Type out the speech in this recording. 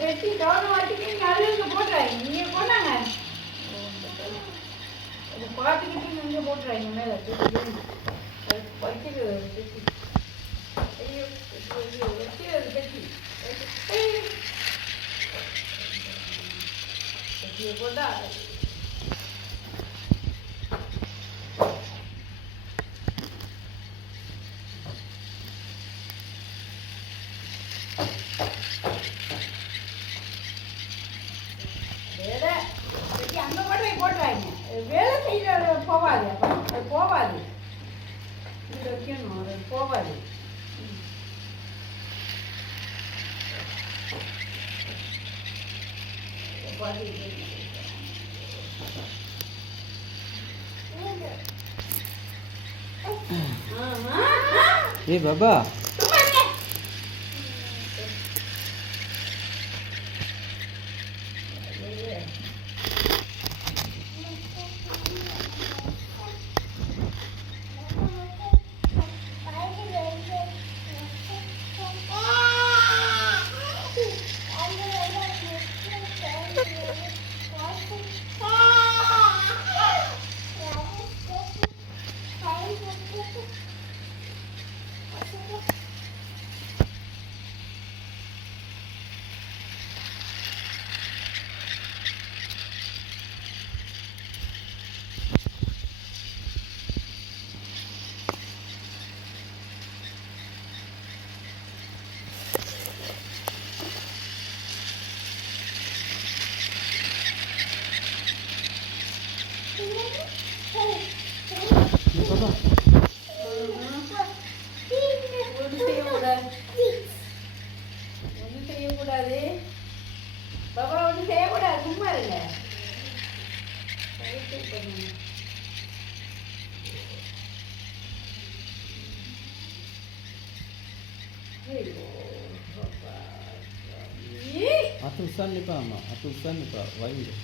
பெட்டி கவனம் வாட்டிக்கு நடுவில் போட்டுறாங்க. நீங்கள் போனாங்க அதை பார்த்துக்கிட்டு இங்கே போட்டுறாங்க மேலே வைக்கிறது பெட்டி. ஐயோ வைக்கிறது பெட்டி பெட்டியை போட்டால் அங்கே மட்டும் போட்டுறாங்க. வேலை செய்ய போகாது. அப்போ அது போகாது. இது வைக்கணும், அது போகாது. ए बाबा ஒன்றும் செய்யக்கூடாது பாபா, ஒன்றும் செய்யக்கூடாது. சும்மா இல்லை atusan nih Pak, atusan nih Pak, wayu.